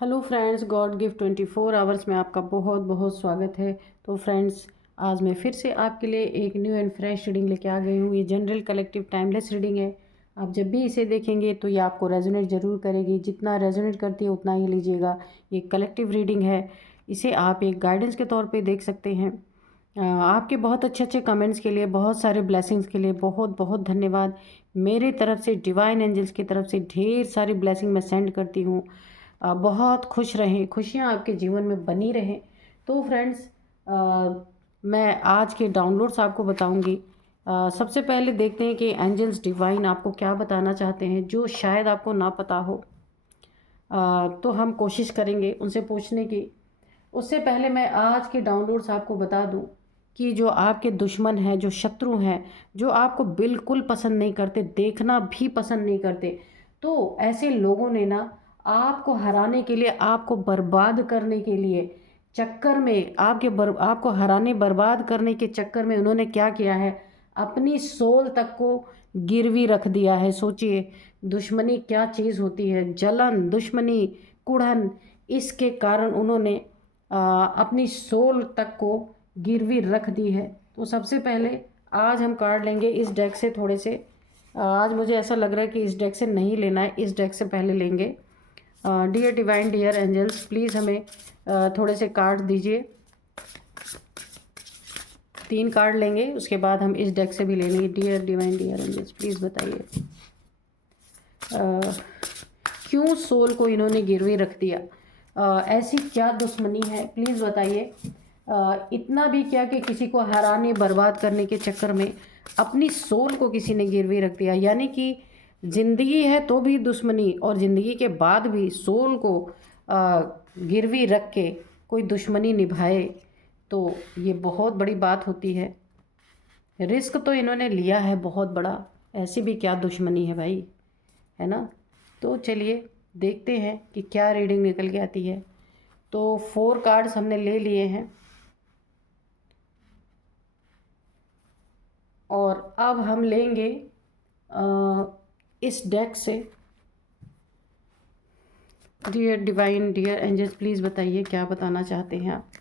Hello friends, God gift 24 hours में आपका बहुत बहुत स्वागत है। तो फ्रेंड्स, आज मैं फिर से आपके लिए एक न्यू एंड फ्रेश रीडिंग लेके आ गई हूँ। ये जनरल कलेक्टिव टाइमलेस रीडिंग है। आप जब भी इसे देखेंगे तो ये आपको रेजोनेट ज़रूर करेगी। जितना रेजोनेट करती है उतना ही लीजिएगा। ये कलेक्टिव रीडिंग है, इसे आप एक गाइडेंस के तौर पर देख सकते हैं। आपके बहुत अच्छे अच्छे कमेंट्स के लिए, बहुत सारे ब्लेसिंग्स के लिए बहुत बहुत धन्यवाद। मेरे तरफ से, डिवाइन एंजल्स की तरफ से ढेर सारी ब्लेसिंग मैं सेंड करती हूँ। बहुत खुश रहें, खुशियाँ आपके जीवन में बनी रहें। तो फ्रेंड्स, मैं आज के डाउनलोड्स आपको बताऊंगी। सबसे पहले देखते हैं कि एंजल्स डिवाइन आपको क्या बताना चाहते हैं, जो शायद आपको ना पता हो। तो हम कोशिश करेंगे उनसे पूछने की। उससे पहले मैं आज के डाउनलोड्स आपको बता दूं कि जो आपके दुश्मन हैं, जो शत्रु हैं, जो आपको बिल्कुल पसंद नहीं करते, देखना भी पसंद नहीं करते, तो ऐसे लोगों ने ना आपको हराने के लिए, आपको बर्बाद करने के लिए चक्कर में, आपको हराने बर्बाद करने के चक्कर में उन्होंने क्या किया है, अपनी सोल तक को गिरवी रख दिया है। सोचिए दुश्मनी क्या चीज़ होती है। जलन, दुश्मनी, कुढ़न, इसके कारण उन्होंने अपनी सोल तक को गिरवी रख दी है। तो सबसे पहले आज हम कार्ड लेंगे इस डेक से। थोड़े से आज मुझे ऐसा लग रहा है कि इस डेक से नहीं लेना है, इस डेक से पहले लेंगे। Dear divine, dear angels, please हमें थोड़े से कार्ड दीजिए। 3 कार्ड लेंगे, उसके बाद हम इस डेक से भी ले लेंगे। Dear divine, dear angels, please बताइए क्यों सोल को इन्होंने गिरवी रख दिया। ऐसी क्या दुश्मनी है, प्लीज़ बताइए। इतना भी क्या कि किसी को हराने, बर्बाद करने के चक्कर में अपनी सोल को किसी ने गिरवी रख दिया। यानी कि ज़िंदगी है तो भी दुश्मनी, और ज़िंदगी के बाद भी सोल को गिरवी रख के कोई दुश्मनी निभाए, तो ये बहुत बड़ी बात होती है। रिस्क तो इन्होंने लिया है बहुत बड़ा, ऐसी भी क्या दुश्मनी है भाई, है ना। तो चलिए देखते हैं कि क्या रीडिंग निकल के आती है। तो 4 कार्ड्स हमने ले लिए हैं, और अब हम लेंगे इस डेक से। Dear divine, dear angels, please बताइए क्या बताना चाहते हैं आप।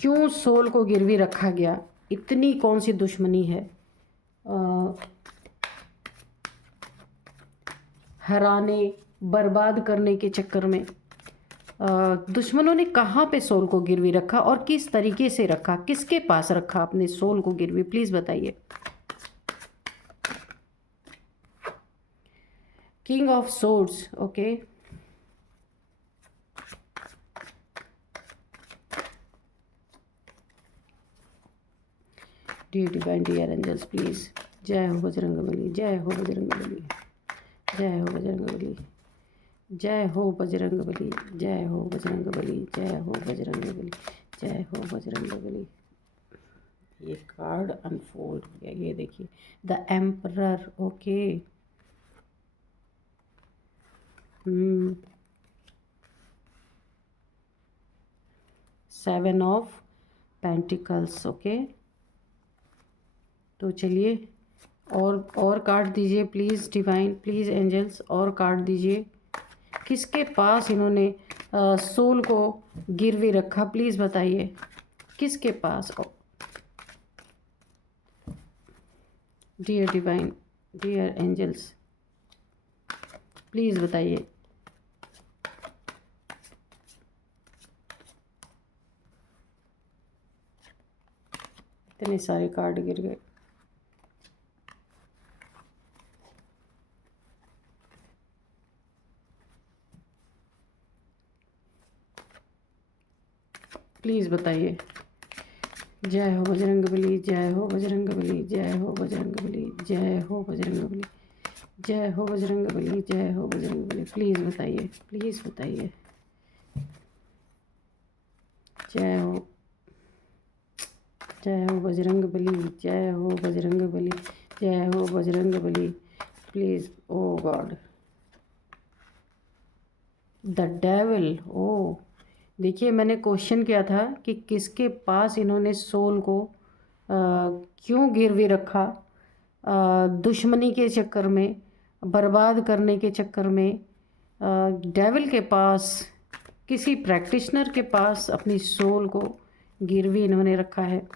क्यों सोल को गिरवी रखा गया, इतनी कौन सी दुश्मनी है। हराने, बर्बाद करने के चक्कर में दुश्मनों ने कहाँ पे सोल को गिरवी रखा और किस तरीके से रखा, किसके पास रखा अपने सोल को गिरवी, प्लीज़ बताइए। King of swords, okay. Dear divine, dear angels, please. जय हो बजरंगबली, जय हो बजरंगबली, जय हो बजरंगबली, जय हो बजरंगबली, जय हो बजरंगबली, जय हो बजरंगबली, जय हो बजरंगबली। ये कार्ड अनफोल्ड हो गया, ये देखिए, the emperor, okay. 7 of pentacles, okay. तो चलिए और कार्ड दीजिए प्लीज़ डिवाइन, प्लीज़ एंजल्स, और कार्ड दीजिए। किसके पास इन्होंने सोल को गिरवी रखा, प्लीज़ बताइए किसके पास। Dear divine, dear angels, please बताइए। इतने सारे कार्ड गिर गए। प्लीज़ बताइए। जय हो बजरंगबली, जय हो बजरंगबली, जय हो बजरंगबली, जय हो बजरंगबली, जय हो बजरंगबली, जय हो बजरंगबली, प्लीज़ बताइए, प्लीज़ बताइए। जय हो, जय हो बजरंगबली, जय हो बजरंगबली, जय हो Bajrangbali, please. Oh God, the devil. ओ देखिए, मैंने क्वेश्चन किया था कि किसके पास इन्होंने सोल को क्यों गिरवी रखा। दुश्मनी के चक्कर में, बर्बाद करने के चक्कर में, डेविल के पास, किसी प्रैक्टिशनर के पास अपनी सोल को गिरवी इन्होंने रखा है।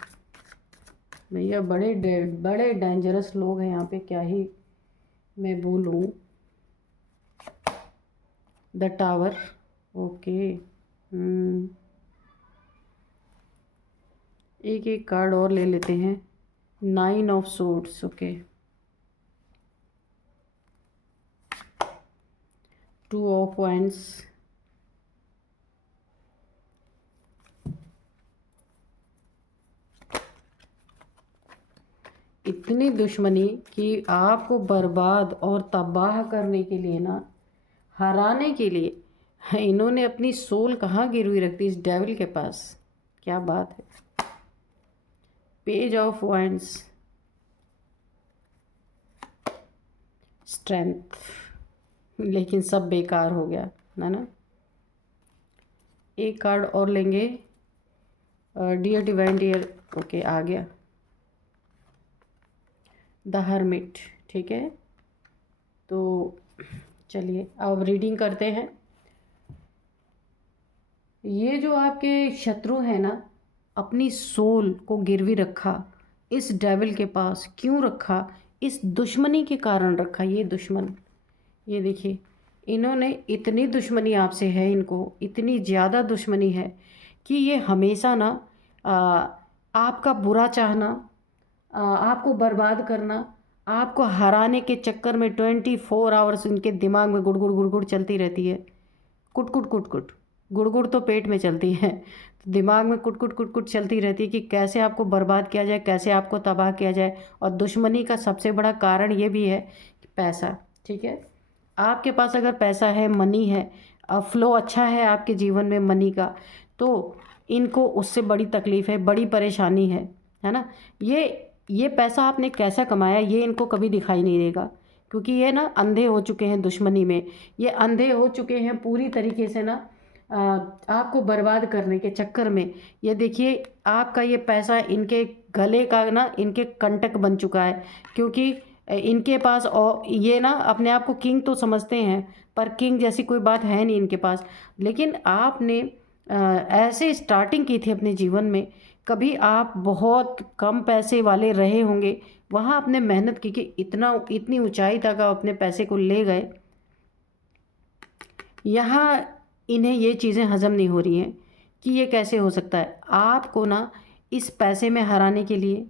भैया बड़े डेंजरस लोग हैं यहाँ पे, क्या ही मैं बोलूँ। The tower, okay. एक एक कार्ड और ले लेते हैं। 9 of swords, okay. 2 of wands, इतनी दुश्मनी कि आपको बर्बाद और तबाह करने के लिए ना, हराने के लिए इन्होंने अपनी सोल कहाँ गिरवी रखती इस डेविल के पास। क्या बात है। पेज ऑफ वांड्स, स्ट्रेंथ, लेकिन सब बेकार हो गया है ना। एक कार्ड और लेंगे, डियर डिवाइन डियर, ओके आ गया। द हर्मिट, ठीक है। तो चलिए अब रीडिंग करते हैं। ये जो आपके शत्रु हैं ना, अपनी सोल को गिरवी रखा इस डेविल के पास। क्यों रखा? इस दुश्मनी के कारण रखा। ये दुश्मन, ये देखिए, इन्होंने इतनी दुश्मनी आपसे है, इनको इतनी ज़्यादा दुश्मनी है कि ये हमेशा ना आपका बुरा चाहना, आपको बर्बाद करना, आपको हराने के चक्कर में 24 आवर्स इनके दिमाग में गुड़गुड़ गुड़गुड़ चलती रहती है। कुट कुट कुट कुट, गुड़गुड़ तो पेट में चलती है, तो दिमाग में कुट कुट कुट कुट चलती रहती है कि कैसे आपको बर्बाद किया जाए, कैसे आपको तबाह किया जाए। और दुश्मनी का सबसे बड़ा कारण ये भी है कि पैसा, ठीक है। आपके पास अगर पैसा है, मनी है, फ्लो अच्छा है आपके जीवन में मनी का, तो इनको उससे बड़ी तकलीफ़ है, बड़ी परेशानी है ना। ये पैसा आपने कैसा कमाया ये इनको कभी दिखाई नहीं देगा, क्योंकि ये ना अंधे हो चुके हैं दुश्मनी में। ये अंधे हो चुके हैं पूरी तरीके से ना, आपको बर्बाद करने के चक्कर में। ये देखिए, आपका ये पैसा इनके गले का ना, इनके कंटक बन चुका है, क्योंकि इनके पास, और ये ना अपने आप को किंग तो समझते हैं, पर किंग जैसी कोई बात है नहीं इनके पास। लेकिन आपने ऐसे स्टार्टिंग की थी अपने जीवन में, कभी आप बहुत कम पैसे वाले रहे होंगे, वहाँ आपने मेहनत की कि इतनी ऊंचाई तक आप अपने पैसे को ले गए। यहाँ इन्हें ये चीज़ें हज़म नहीं हो रही हैं कि ये कैसे हो सकता है। आपको ना इस पैसे में हराने के लिए,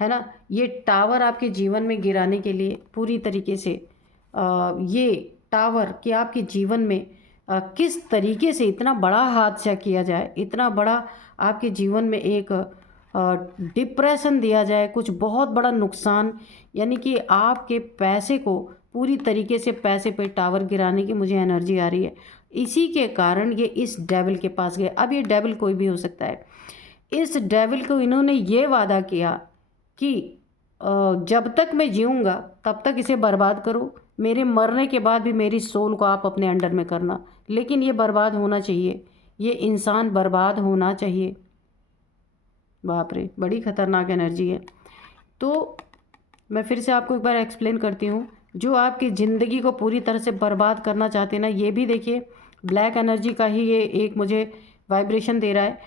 है ना, ये टावर आपके जीवन में गिराने के लिए पूरी तरीके से, ये टावर कि आपके जीवन में किस तरीके से इतना बड़ा हादसा किया जाए, इतना बड़ा आपके जीवन में एक डिप्रेशन दिया जाए, कुछ बहुत बड़ा नुकसान, यानी कि आपके पैसे को पूरी तरीके से पैसे पे टावर गिराने की मुझे एनर्जी आ रही है। इसी के कारण ये इस डेविल के पास गए। अब ये डेविल कोई भी हो सकता है। इस डेविल को इन्होंने ये वादा किया कि जब तक मैं जीऊँगा तब तक इसे बर्बाद करो, मेरे मरने के बाद भी मेरी सोल को आप अपने अंडर में करना, लेकिन ये बर्बाद होना चाहिए, ये इंसान बर्बाद होना चाहिए। बाप रे, बड़ी ख़तरनाक एनर्जी है। तो मैं फिर से आपको एक बार एक्सप्लेन करती हूँ। जो आपकी ज़िंदगी को पूरी तरह से बर्बाद करना चाहते हैं ना, ये भी देखिए ब्लैक एनर्जी का ही ये एक मुझे वाइब्रेशन दे रहा है।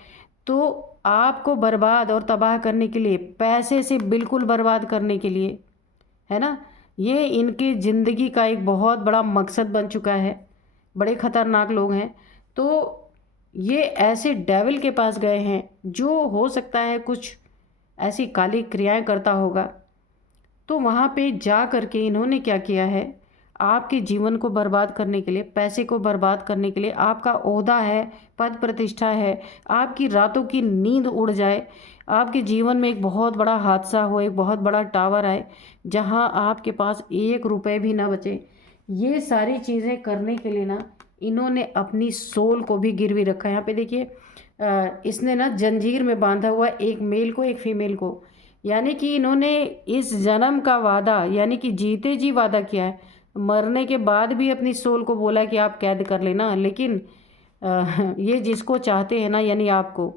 तो आपको बर्बाद और तबाह करने के लिए, पैसे से बिल्कुल बर्बाद करने के लिए, है ना, ये इनकी ज़िंदगी का एक बहुत बड़ा मकसद बन चुका है। बड़े ख़तरनाक लोग हैं। तो ये ऐसे डेविल के पास गए हैं जो हो सकता है कुछ ऐसी काली क्रियाएं करता होगा। तो वहाँ पे जा कर के इन्होंने क्या किया है, आपके जीवन को बर्बाद करने के लिए, पैसे को बर्बाद करने के लिए, आपका ओहदा है, पद प्रतिष्ठा है, आपकी रातों की नींद उड़ जाए, आपके जीवन में एक बहुत बड़ा हादसा हो, एक बहुत बड़ा टावर आए जहाँ आपके पास 1 रुपये भी ना बचे। ये सारी चीज़ें करने के लिए ना इन्होंने अपनी सोल को भी गिरवी रखा है। यहाँ पे देखिए, इसने ना जंजीर में बांधा हुआ एक मेल को, एक फीमेल को, यानी कि इन्होंने इस जन्म का वादा, यानी कि जीते जी वादा किया है, मरने के बाद भी अपनी सोल को बोला कि आप कैद कर लेना, लेकिन ये जिसको चाहते हैं ना, यानी आपको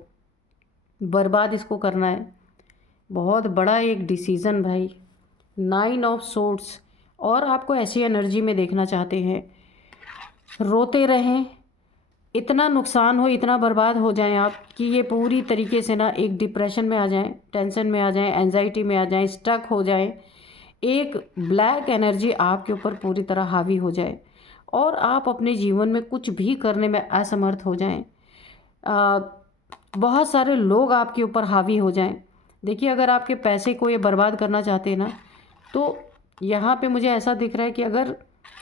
बर्बाद इसको करना है। बहुत बड़ा एक डिसीज़न भाई। 9 ऑफ सोर्ड्स, और आपको ऐसी एनर्जी में देखना चाहते हैं। रोते रहें, इतना नुकसान हो, इतना बर्बाद हो जाएं आप कि ये पूरी तरीके से ना एक डिप्रेशन में आ जाएं, टेंशन में आ जाएं, एंजाइटी में आ जाएं, स्टक हो जाएं, एक ब्लैक एनर्जी आपके ऊपर पूरी तरह हावी हो जाए और आप अपने जीवन में कुछ भी करने में असमर्थ हो जाएं। बहुत सारे लोग आपके ऊपर हावी हो जाएं। देखिए, अगर आपके पैसे को ये बर्बाद करना चाहते हैं ना, तो यहाँ पे मुझे ऐसा दिख रहा है कि अगर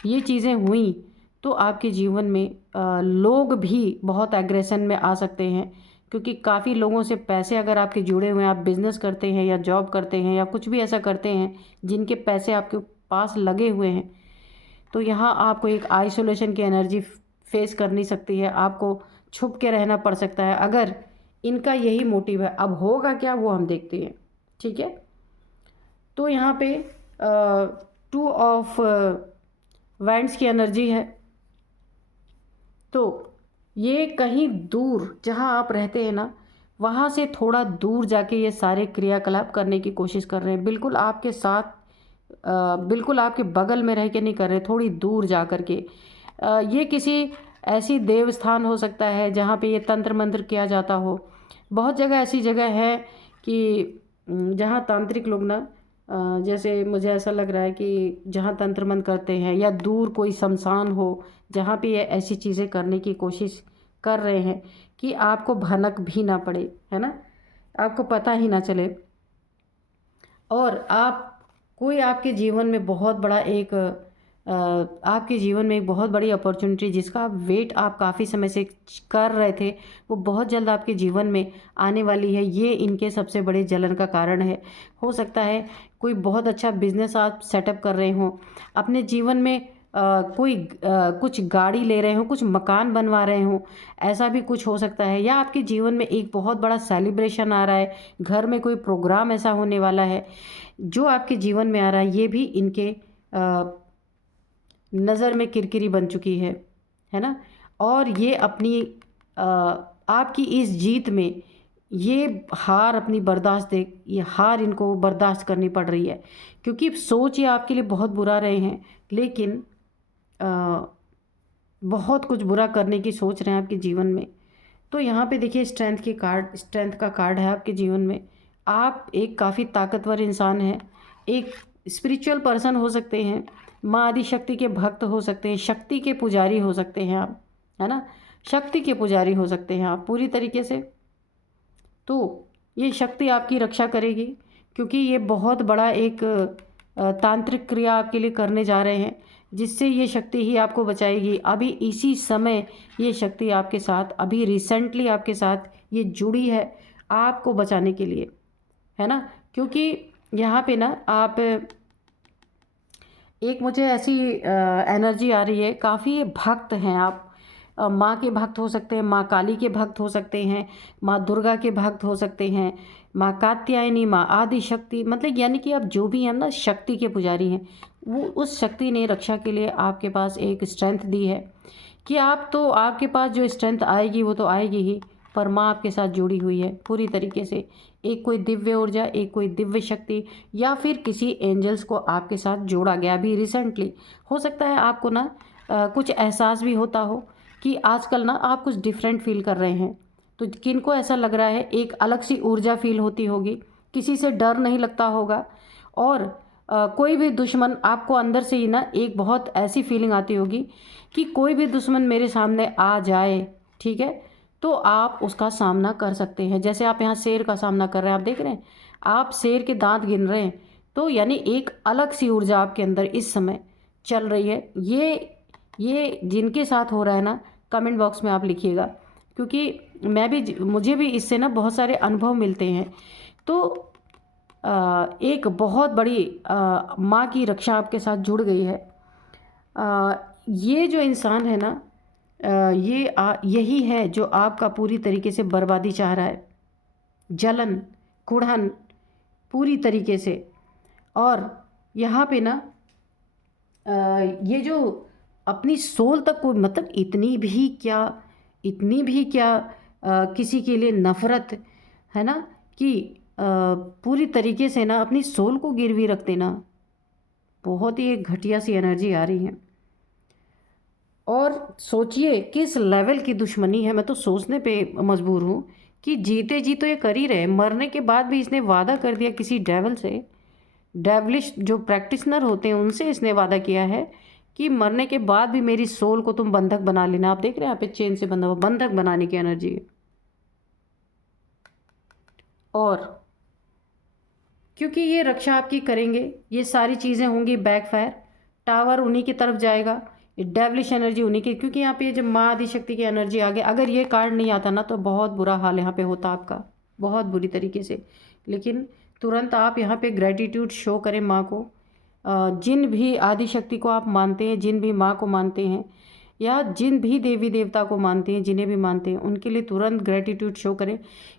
ये चीज़ें हुई तो आपके जीवन में लोग भी बहुत एग्रेशन में आ सकते हैं, क्योंकि काफ़ी लोगों से पैसे अगर आपके जुड़े हुए हैं, आप बिज़नेस करते हैं या जॉब करते हैं या कुछ भी ऐसा करते हैं जिनके पैसे आपके पास लगे हुए हैं, तो यहाँ आपको एक आइसोलेशन की एनर्जी फेस करनी सकती है, आपको छुप के रहना पड़ सकता है अगर इनका यही मोटिव है। अब होगा क्या वो हम देखते हैं, ठीक है। तो यहाँ पे 2 ऑफ वैंड्स की एनर्जी है, तो ये कहीं दूर जहाँ आप रहते हैं ना, वहाँ से थोड़ा दूर जाके ये सारे क्रियाकलाप करने की कोशिश कर रहे हैं। बिल्कुल आपके साथ, बिल्कुल आपके बगल में रह के नहीं कर रहे, थोड़ी दूर जा कर के। ये किसी ऐसी देव स्थान हो सकता है जहाँ पे ये तंत्र मंत्र किया जाता हो। बहुत जगह ऐसी जगह है कि जहाँ तांत्रिक लोग ना, जैसे मुझे ऐसा लग रहा है कि जहाँ तंत्र मंत्र करते हैं, या दूर कोई शमशान हो जहाँ पे ये ऐसी चीज़ें करने की कोशिश कर रहे हैं कि आपको भनक भी ना पड़े, है ना, आपको पता ही ना चले। और आप कोई आपके जीवन में बहुत बड़ा एक आपके जीवन में एक बहुत बड़ी अपॉर्चुनिटी जिसका आप वेट आप काफ़ी समय से कर रहे थे, वो बहुत जल्द आपके जीवन में आने वाली है। ये इनके सबसे बड़े जलन का कारण है। हो सकता है कोई बहुत अच्छा बिजनेस आप सेटअप कर रहे हो अपने जीवन में, कुछ गाड़ी ले रहे हो, कुछ मकान बनवा रहे हो, ऐसा भी कुछ हो सकता है। या आपके जीवन में एक बहुत बड़ा सेलिब्रेशन आ रहा है, घर में कोई प्रोग्राम ऐसा होने वाला है जो आपके जीवन में आ रहा है। ये भी इनके नज़र में किरकिरी बन चुकी है ना। और ये अपनी आपकी इस जीत में ये हार अपनी बर्दाश्त ये हार इनको बर्दाश्त करनी पड़ रही है, क्योंकि सोच ये आपके लिए बहुत बुरा रहे हैं, लेकिन बहुत कुछ बुरा करने की सोच रहे हैं आपके जीवन में। तो यहाँ पे देखिए, स्ट्रेंथ का कार्ड है आपके जीवन में। आप एक काफ़ी ताकतवर इंसान हैं, एक स्पिरिचुअल पर्सन हो सकते हैं, माँ आदि शक्ति के भक्त हो सकते हैं, शक्ति के पुजारी हो सकते हैं आप, है ना, शक्ति के पुजारी हो सकते हैं आप पूरी तरीके से। तो ये शक्ति आपकी रक्षा करेगी, क्योंकि ये बहुत बड़ा एक तांत्रिक क्रिया आपके लिए करने जा रहे हैं, जिससे ये शक्ति ही आपको बचाएगी। अभी इसी समय ये शक्ति आपके साथ, अभी रिसेंटली आपके साथ ये जुड़ी है आपको बचाने के लिए, है ना। क्योंकि यहाँ पे ना आप एक, मुझे ऐसी एनर्जी आ रही है, काफ़ी भक्त हैं आप। माँ के भक्त हो सकते हैं, माँ काली के भक्त हो सकते हैं, माँ दुर्गा के भक्त हो सकते हैं, माँ कात्यायनी, माँ आदि शक्ति, मतलब यानी कि आप जो भी हैं ना, शक्ति के पुजारी हैं। वो उस शक्ति ने रक्षा के लिए आपके पास एक स्ट्रेंथ दी है कि आप, तो आपके पास जो स्ट्रेंथ आएगी वो तो आएगी ही, पर माँ आपके साथ जुड़ी हुई है पूरी तरीके से। एक कोई दिव्य ऊर्जा, एक कोई दिव्य शक्ति, या फिर किसी एंजल्स को आपके साथ जोड़ा गया अभी रिसेंटली। हो सकता है आपको ना कुछ एहसास भी होता हो कि आजकल ना आप कुछ डिफरेंट फील कर रहे हैं। तो किनको ऐसा लग रहा है, एक अलग सी ऊर्जा फील होती होगी, किसी से डर नहीं लगता होगा, और कोई भी दुश्मन आपको अंदर से ही ना एक बहुत ऐसी फीलिंग आती होगी कि कोई भी दुश्मन मेरे सामने आ जाए, ठीक है, तो आप उसका सामना कर सकते हैं। जैसे आप यहाँ शेर का सामना कर रहे हैं, आप देख रहे हैं, आप शेर के दांत गिन रहे हैं, तो यानी एक अलग सी ऊर्जा आपके अंदर इस समय चल रही है। ये जिनके साथ हो रहा है ना, कमेंट बॉक्स में आप लिखिएगा, क्योंकि मुझे भी इससे ना बहुत सारे अनुभव मिलते हैं। तो एक बहुत बड़ी माँ की रक्षा आपके साथ जुड़ गई है। ये जो इंसान है ना, यही है जो आपका पूरी तरीके से बर्बादी चाह रहा है, जलन, कुढ़न पूरी तरीके से। और यहाँ पे ना ये जो अपनी सोल तक को, मतलब इतनी भी क्या किसी के लिए नफ़रत, है ना, कि पूरी तरीके से ना अपनी सोल को गिरवी रख देना, बहुत ही एक घटिया सी एनर्जी आ रही है। और सोचिए किस लेवल की दुश्मनी है। मैं तो सोचने पे मजबूर हूँ कि जीते जी तो ये कर ही रहे, मरने के बाद भी इसने वादा कर दिया किसी डेविल से, डेवलिश जो प्रैक्टिशनर होते हैं उनसे इसने वादा किया है कि मरने के बाद भी मेरी सोल को तुम बंधक बना लेना। आप देख रहे हैं यहाँ पे चेन से बंधा हुआ, बंधक बनाने की एनर्जी है। और क्योंकि ये रक्षा आपकी करेंगे, ये सारी चीज़ें होंगी बैकफायर, टावर उन्हीं की तरफ जाएगा, ये डेवलिश एनर्जी उन्हीं की, क्योंकि यहाँ पे जब माँ आदिशक्ति की एनर्जी आ गई, अगर ये कार्ड नहीं आता ना तो बहुत बुरा हाल यहाँ पे होता आपका, बहुत बुरी तरीके से। लेकिन तुरंत आप यहाँ पे ग्रेटिट्यूड शो करें माँ को। जिन भी आदिशक्ति को आप मानते हैं, जिन भी माँ को मानते हैं, या जिन भी देवी देवता को मानते हैं, जिन्हें भी मानते हैं, उनके लिए तुरंत ग्रेटिट्यूड शो करें,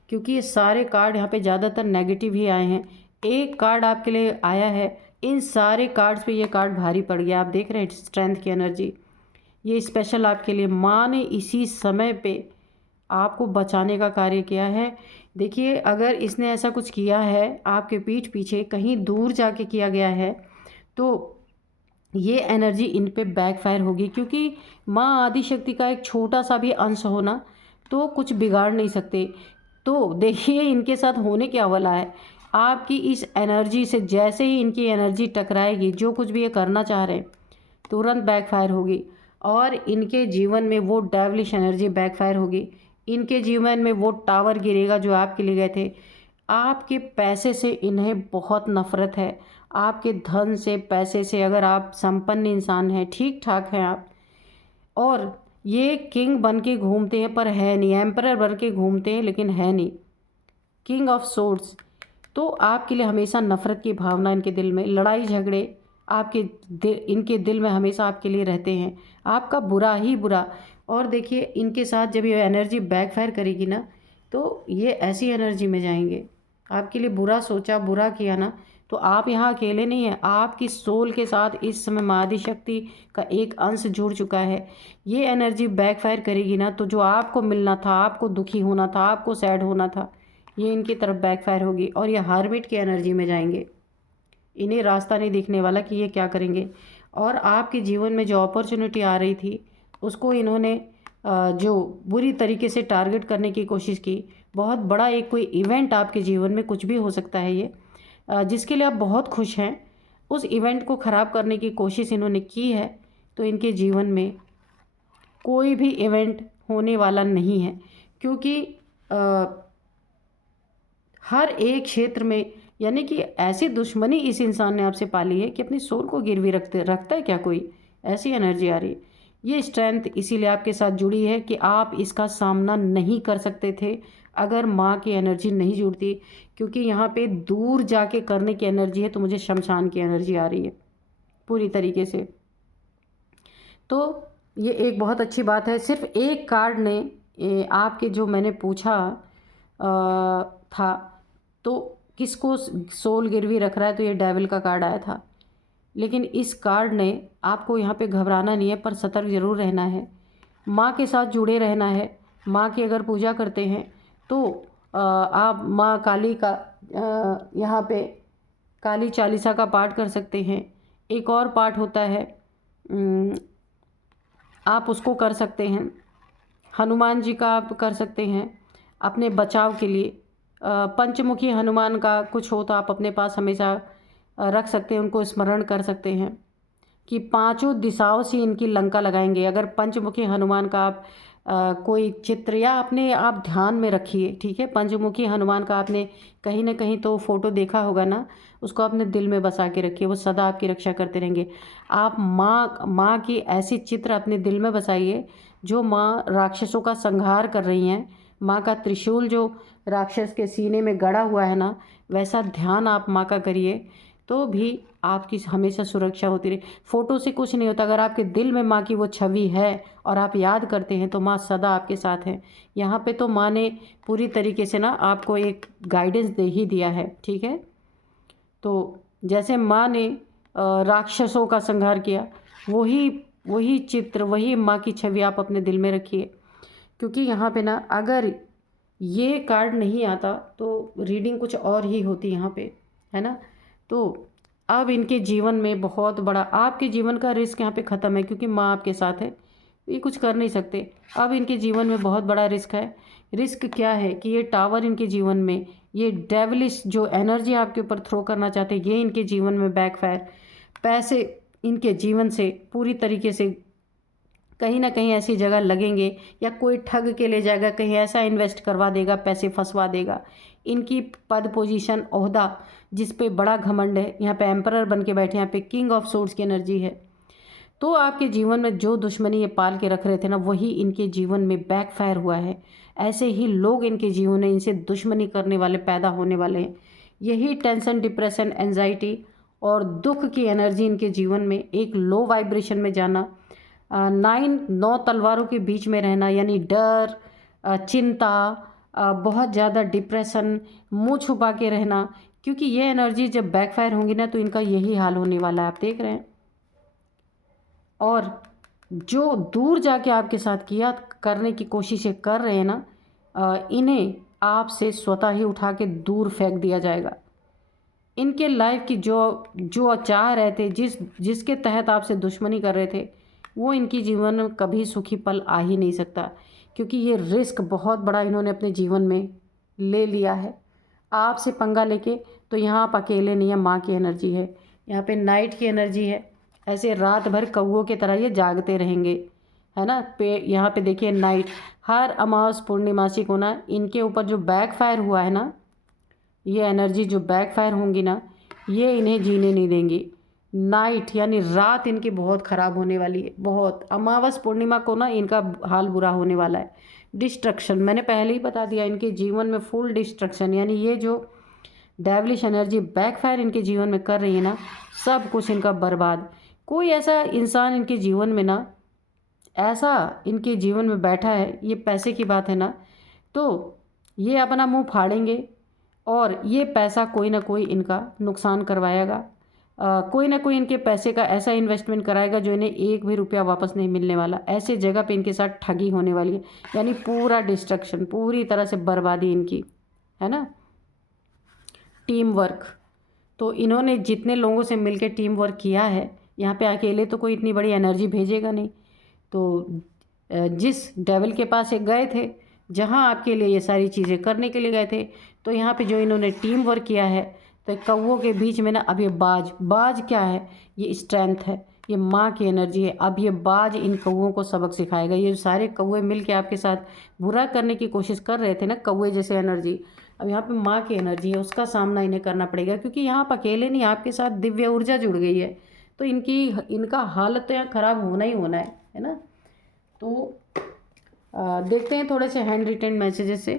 क्योंकि ये सारे कार्ड यहाँ पे ज़्यादातर नेगेटिव ही आए हैं। एक कार्ड आपके लिए आया है, इन सारे कार्ड्स पे ये कार्ड भारी पड़ गया। आप देख रहे हैं स्ट्रेंथ की एनर्जी, ये स्पेशल आपके लिए माँ ने इसी समय पे आपको बचाने का कार्य किया है। देखिए अगर इसने ऐसा कुछ किया है आपके पीठ पीछे, कहीं दूर जाके किया गया है, तो ये एनर्जी इन पे बैकफायर होगी, क्योंकि माँ आदिशक्ति का एक छोटा सा भी अंश होना तो कुछ बिगाड़ नहीं सकते। तो देखिए इनके साथ होने क्या वाला है, आपकी इस एनर्जी से जैसे ही इनकी एनर्जी टकराएगी, जो कुछ भी ये करना चाह रहे हैं तुरंत बैकफायर होगी, और इनके जीवन में वो डेविलिश एनर्जी बैकफायर होगी। इनके जीवन में वो टावर गिरेगा जो आपके लिए गए थे। आपके पैसे से इन्हें बहुत नफरत है, आपके धन से, पैसे से। अगर आप संपन्न इंसान हैं, ठीक ठाक हैं आप, और ये किंग बन के घूमते हैं पर है नहीं, एम्परर बन के घूमते हैं लेकिन है नहीं, किंग ऑफ सोर्ड्स, तो आपके लिए हमेशा नफरत की भावना इनके दिल में, लड़ाई झगड़े इनके दिल में हमेशा आपके लिए रहते हैं, आपका बुरा ही बुरा। और देखिए इनके साथ जब ये एनर्जी बैकफायर करेगी ना, तो ये ऐसी एनर्जी में जाएंगे, आपके लिए बुरा सोचा, बुरा किया ना, तो आप यहाँ अकेले नहीं हैं, आपकी सोल के साथ इस समय माँ आदिशक्ति का एक अंश जुड़ चुका है। ये एनर्जी बैकफायर करेगी ना, तो जो आपको मिलना था, आपको दुखी होना था, आपको सैड होना था, ये इनकी तरफ बैकफायर होगी, और ये हार्मिट की एनर्जी में जाएंगे। इन्हें रास्ता नहीं दिखने वाला कि ये क्या करेंगे। और आपके जीवन में जो अपॉर्चुनिटी आ रही थी उसको इन्होंने जो बुरी तरीके से टारगेट करने की कोशिश की। बहुत बड़ा एक कोई इवेंट आपके जीवन में, कुछ भी हो सकता है ये, जिसके लिए आप बहुत खुश हैं, उस इवेंट को ख़राब करने की कोशिश इन्होंने की है। तो इनके जीवन में कोई भी इवेंट होने वाला नहीं है, क्योंकि हर एक क्षेत्र में, यानी कि ऐसी दुश्मनी इस इंसान ने आपसे पाली है कि अपनी सोल को गिरवी रखता है क्या कोई, ऐसी एनर्जी आ रही है। ये स्ट्रेंथ इसीलिए आपके साथ जुड़ी है कि आप इसका सामना नहीं कर सकते थे अगर माँ की एनर्जी नहीं जुड़ती, क्योंकि यहाँ पे दूर जाके करने की एनर्जी है, तो मुझे शमशान की एनर्जी आ रही है पूरी तरीके से। तो ये एक बहुत अच्छी बात है। सिर्फ एक कार्ड ने आपके जो मैंने पूछा था, तो किसको सोल गिरवी रख रहा है, तो ये डेविल का कार्ड आया था। लेकिन इस कार्ड ने आपको यहाँ पे घबराना नहीं है, पर सतर्क ज़रूर रहना है, माँ के साथ जुड़े रहना है। माँ की अगर पूजा करते हैं तो आप माँ काली का यहाँ पे काली चालीसा का पाठ कर सकते हैं। एक और पाठ होता है, आप उसको कर सकते हैं। हनुमान जी का आप कर सकते हैं अपने बचाव के लिए। पंचमुखी हनुमान का कुछ हो तो आप अपने पास हमेशा रख सकते हैं, उनको स्मरण कर सकते हैं कि पांचों दिशाओं से इनकी लंका लगाएंगे। अगर पंचमुखी हनुमान का आप कोई चित्र या अपने आप ध्यान में रखिए, ठीक है। पंचमुखी हनुमान का आपने कहीं ना कहीं तो फोटो देखा होगा ना, उसको अपने दिल में बसा के रखिए, वो सदा आपकी रक्षा करते रहेंगे। आप माँ की ऐसी चित्र अपने दिल में बसाइए जो माँ राक्षसों का संहार कर रही हैं। माँ का त्रिशूल जो राक्षस के सीने में गड़ा हुआ है ना, वैसा ध्यान आप माँ का करिए, तो भी आपकी हमेशा सुरक्षा होती रही। फ़ोटो से कुछ नहीं होता, अगर आपके दिल में माँ की वो छवि है और आप याद करते हैं तो माँ सदा आपके साथ है। यहाँ पे तो माँ ने पूरी तरीके से ना आपको एक गाइडेंस दे ही दिया है, ठीक है। तो जैसे माँ ने राक्षसों का संहार किया, वही चित्र, वही माँ की छवि आप अपने दिल में रखिए। क्योंकि यहाँ पे ना अगर ये कार्ड नहीं आता तो रीडिंग कुछ और ही होती यहाँ पे, है ना। तो अब इनके जीवन में बहुत बड़ा, आपके जीवन का रिस्क यहाँ पे ख़त्म है, क्योंकि माँ आपके साथ है। ये कुछ कर नहीं सकते। अब इनके जीवन में बहुत बड़ा रिस्क है। रिस्क क्या है कि ये टावर इनके जीवन में, ये डेविलिश जो एनर्जी आपके ऊपर थ्रो करना चाहते हैं, ये इनके जीवन में बैकफायर। पैसे इनके जीवन से पूरी तरीके से कहीं ना कहीं ऐसी जगह लगेंगे, या कोई ठग के ले जाएगा, कहीं ऐसा इन्वेस्ट करवा देगा, पैसे फंसवा देगा। इनकी पद पोजीशन, ओहदा जिस पे बड़ा घमंड है, यहाँ पे एम्परर बन के बैठे, यहाँ पे किंग ऑफ सोर्ड्स की एनर्जी है। तो आपके जीवन में जो दुश्मनी ये पाल के रख रहे थे ना, वही इनके जीवन में बैकफायर हुआ है। ऐसे ही लोग इनके जीवन में इनसे दुश्मनी करने वाले पैदा होने वाले हैं। यही टेंशन, डिप्रेशन, एंजाइटी और दुख की एनर्जी इनके जीवन में, एक लो वाइब्रेशन में जाना, 9 तलवारों के बीच में रहना, यानी डर, चिंता, बहुत ज़्यादा डिप्रेशन, मुंह छुपा के रहना। क्योंकि ये एनर्जी जब बैकफायर होंगी ना, तो इनका यही हाल होने वाला है, आप देख रहे हैं। और जो दूर जाके आपके साथ किया करने की कोशिशें कर रहे हैं ना, इन्हें आपसे स्वतः ही उठा के दूर फेंक दिया जाएगा। इनके लाइफ की जो चाह रहे थे, जिसके तहत आपसे दुश्मनी कर रहे थे, वो इनकी जीवन में कभी सुखी पल आ ही नहीं सकता। क्योंकि ये रिस्क बहुत बड़ा इन्होंने अपने जीवन में ले लिया है आपसे पंगा लेके। तो यहाँ आप अकेले नहीं है, माँ की एनर्जी है, यहाँ पे नाइट की एनर्जी है। ऐसे रात भर कौओं की तरह ये जागते रहेंगे, है ना। यहाँ पे देखिए नाइट, हर अमावस पूर्णिमासी को ना इनके ऊपर जो बैकफायर हुआ है ना, ये एनर्जी जो बैकफायर होंगी ना, ये इन्हें जीने नहीं देंगी। नाइट यानी रात इनकी बहुत ख़राब होने वाली है, बहुत। अमावस पूर्णिमा को ना इनका हाल बुरा होने वाला है। डिस्ट्रक्शन, मैंने पहले ही बता दिया, इनके जीवन में फुल डिस्ट्रक्शन, यानी ये जो डेविलिश एनर्जी बैकफायर इनके जीवन में कर रही है ना, सब कुछ इनका बर्बाद। कोई ऐसा इंसान इनके जीवन में ना, ऐसा इनके जीवन में बैठा है, ये पैसे की बात है ना, तो ये अपना मुंह फाड़ेंगे और ये पैसा कोई ना कोई इनका नुकसान करवाएगा। कोई ना कोई इनके पैसे का ऐसा इन्वेस्टमेंट कराएगा जो इन्हें एक भी रुपया वापस नहीं मिलने वाला। ऐसे जगह पे इनके साथ ठगी होने वाली है, यानी पूरा डिस्ट्रक्शन, पूरी तरह से बर्बादी इनकी, है ना। टीम वर्क, तो इन्होंने जितने लोगों से मिलकर टीम वर्क किया है, यहाँ पे अकेले तो कोई इतनी बड़ी एनर्जी भेजेगा नहीं। तो जिस डेविल के पास एक गए थे, जहाँ आपके लिए ये सारी चीज़ें करने के लिए गए थे, तो यहाँ पे जो इन्होंने टीम वर्क किया है, तो कौवों के बीच में ना, अब ये बाज क्या है, ये स्ट्रेंथ है, ये माँ की एनर्जी है। अब ये बाज इन कौवों को सबक सिखाएगा। ये सारे कौवे मिल के आपके साथ बुरा करने की कोशिश कर रहे थे ना, कौवे जैसे एनर्जी, अब यहाँ पे माँ की एनर्जी है, उसका सामना इन्हें करना पड़ेगा। क्योंकि यहाँ आप अकेले नहीं, आपके साथ दिव्य ऊर्जा जुड़ गई है, तो इनका हालत तो यहाँ ख़राब होना ही होना है ना। तो देखते हैं थोड़े से हैंड रिटन मैसेजेस से।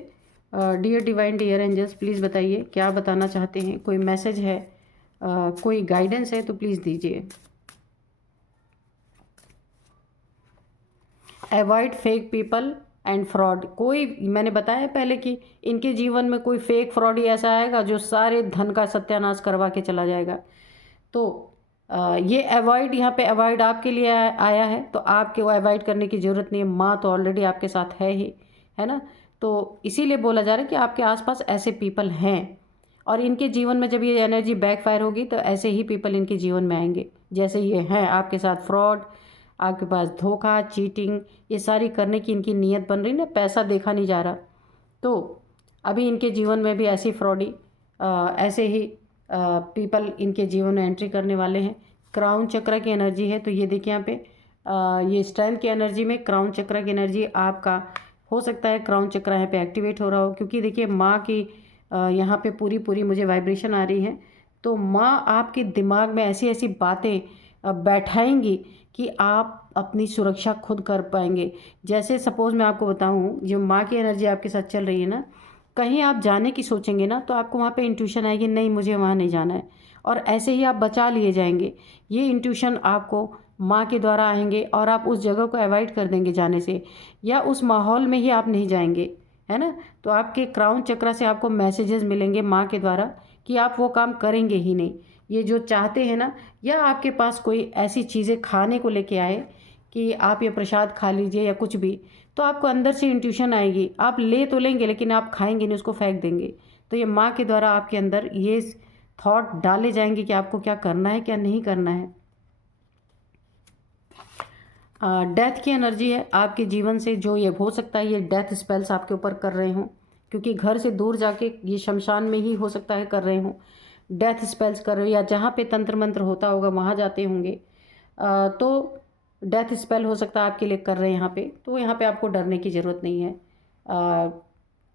Dear divine, dear angels, please बताइए क्या बताना चाहते हैं। कोई मैसेज है, कोई गाइडेंस है तो प्लीज़ दीजिए। Avoid fake people and fraud. कोई, मैंने बताया पहले कि इनके जीवन में कोई फेक फ्रॉड ही ऐसा आएगा जो सारे धन का सत्यानाश करवा के चला जाएगा। तो ये अवॉइड, यहाँ पे अवॉइड आपके लिए आया है, तो आपके वो अवॉइड करने की ज़रूरत नहीं है। माँ तो ऑलरेडी आपके साथ है ही, है ना। तो इसीलिए बोला जा रहा है कि आपके आसपास ऐसे पीपल हैं, और इनके जीवन में जब ये एनर्जी बैकफायर होगी, तो ऐसे ही पीपल इनके जीवन में आएंगे जैसे ये हैं आपके साथ। फ्रॉड, आपके पास धोखा, चीटिंग, ये सारी करने की इनकी नीयत बन रही ना, पैसा देखा नहीं जा रहा। तो अभी इनके जीवन में भी ऐसी फ्रॉडी, ऐसे ही पीपल इनके जीवन में एंट्री करने वाले हैं। क्राउन चक्र की एनर्जी है, तो ये देखिए यहाँ पे ये स्ट्रेंथ की एनर्जी में क्राउन चक्र की एनर्जी आपका हो सकता है क्राउन चक्र यहाँ पे एक्टिवेट हो रहा हो। क्योंकि देखिए माँ की यहाँ पे पूरी मुझे वाइब्रेशन आ रही है। तो माँ आपके दिमाग में ऐसी ऐसी बातें बैठाएंगी कि आप अपनी सुरक्षा खुद कर पाएंगे। जैसे सपोज़ मैं आपको बताऊँ, जो माँ की एनर्जी आपके साथ चल रही है ना, कहीं आप जाने की सोचेंगे ना, तो आपको वहाँ पे इंट्यूशन आएगी, नहीं मुझे वहाँ नहीं जाना है, और ऐसे ही आप बचा लिए जाएंगे। ये इंट्यूशन आपको माँ के द्वारा आएंगे, और आप उस जगह को अवॉइड कर देंगे जाने से, या उस माहौल में ही आप नहीं जाएंगे, है ना। तो आपके क्राउन चक्र से आपको मैसेजेस मिलेंगे माँ के द्वारा कि आप वो काम करेंगे ही नहीं, ये जो चाहते हैं ना। या आपके पास कोई ऐसी चीज़ें खाने को लेके आए कि आप ये प्रसाद खा लीजिए या कुछ भी, तो आपको अंदर से इंट्यूशन आएगी, आप ले तो लेंगे लेकिन आप खाएंगे नहीं, उसको फेंक देंगे। तो ये माँ के द्वारा आपके अंदर ये थॉट डाले जाएंगे कि आपको क्या करना है क्या नहीं करना है। डेथ की एनर्जी है आपके जीवन से, जो ये हो सकता है ये डेथ स्पेल्स आपके ऊपर कर रहे हों, क्योंकि घर से दूर जाके ये शमशान में ही हो सकता है कर रहे हों, डेथ स्पेल्स कर रहे हो, या जहाँ पे तंत्र मंत्र होता होगा वहाँ जाते होंगे, तो डेथ स्पेल हो सकता है आपके लिए कर रहे हैं यहाँ पे। तो यहाँ पे आपको डरने की ज़रूरत नहीं है।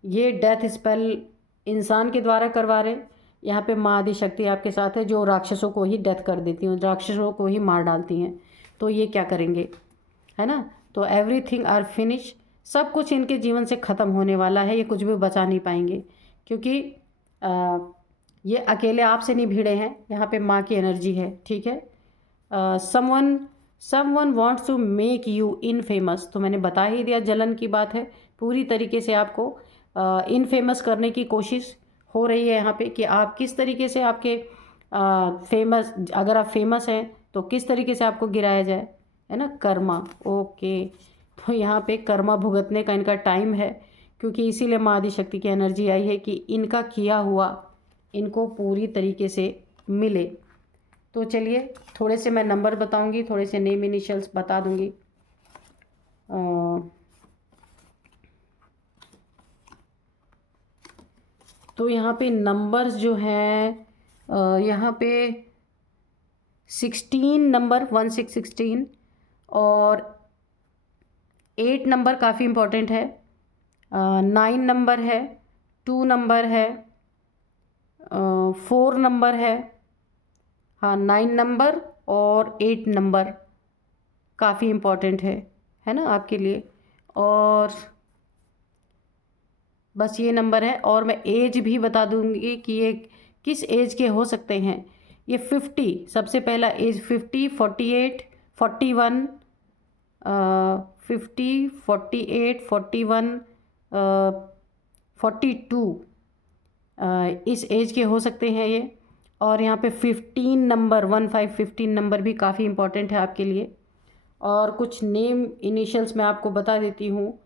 ये डेथ स्पेल इंसान के द्वारा करवा रहे, यहाँ पे माँ आदि शक्ति आपके साथ है, जो राक्षसों को ही डेथ कर देती हैं, राक्षसों को ही मार डालती हैं। तो ये क्या करेंगे, है ना। तो एवरीथिंग आर फिनिश, सब कुछ इनके जीवन से ख़त्म होने वाला है, ये कुछ भी बचा नहीं पाएंगे, क्योंकि ये अकेले आपसे नहीं भिड़े हैं, यहाँ पे माँ की एनर्जी है, ठीक है। Someone wants to make you infamous, तो मैंने बता ही दिया, जलन की बात है, पूरी तरीके से आपको इनफेमस करने की कोशिश हो रही है यहाँ पे, कि आप किस तरीके से आपके फेमस, अगर आप फेमस हैं तो किस तरीके से आपको गिराया जाए, है ना। कर्मा, ओके, तो यहाँ पे कर्मा भुगतने का इनका टाइम है, क्योंकि इसीलिए माँ आदि शक्ति की एनर्जी आई है कि इनका किया हुआ इनको पूरी तरीके से मिले। तो चलिए थोड़े से मैं नंबर बताऊंगी, थोड़े से नेम इनिशियल्स बता दूंगी। तो यहाँ पे नंबर्स जो हैं, यहाँ पे 16 नंबर 1616 और 8 नंबर काफ़ी इम्पोर्टेंट है, 9 नंबर है, 2 नंबर है, 4 नंबर है, हाँ 9 नंबर और 8 नंबर काफ़ी इम्पोर्टेंट है ना आपके लिए। और बस ये नंबर है, और मैं एज भी बता दूंगी कि ये किस एज के हो सकते हैं। ये 50, सबसे पहला एज 50, 48, 41, 50, 48, 41, 42, इस एज के हो सकते हैं ये। और यहाँ पे 15 नंबर 15 नंबर भी काफ़ी इम्पोर्टेंट है आपके लिए। और कुछ नेम इनिशियल्स मैं आपको बता देती हूँ,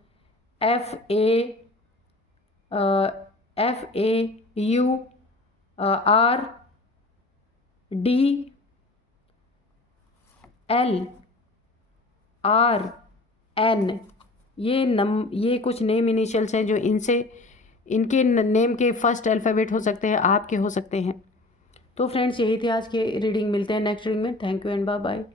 FAU RDLRN, ये कुछ नेम इनिशियल्स हैं जो इनके नेम के फर्स्ट अल्फ़ाबेट हो सकते हैं, आपके हो सकते हैं। तो फ्रेंड्स यही थे आज के रीडिंग, मिलते हैं नेक्स्ट रीडिंग में। Thank you and bye bye.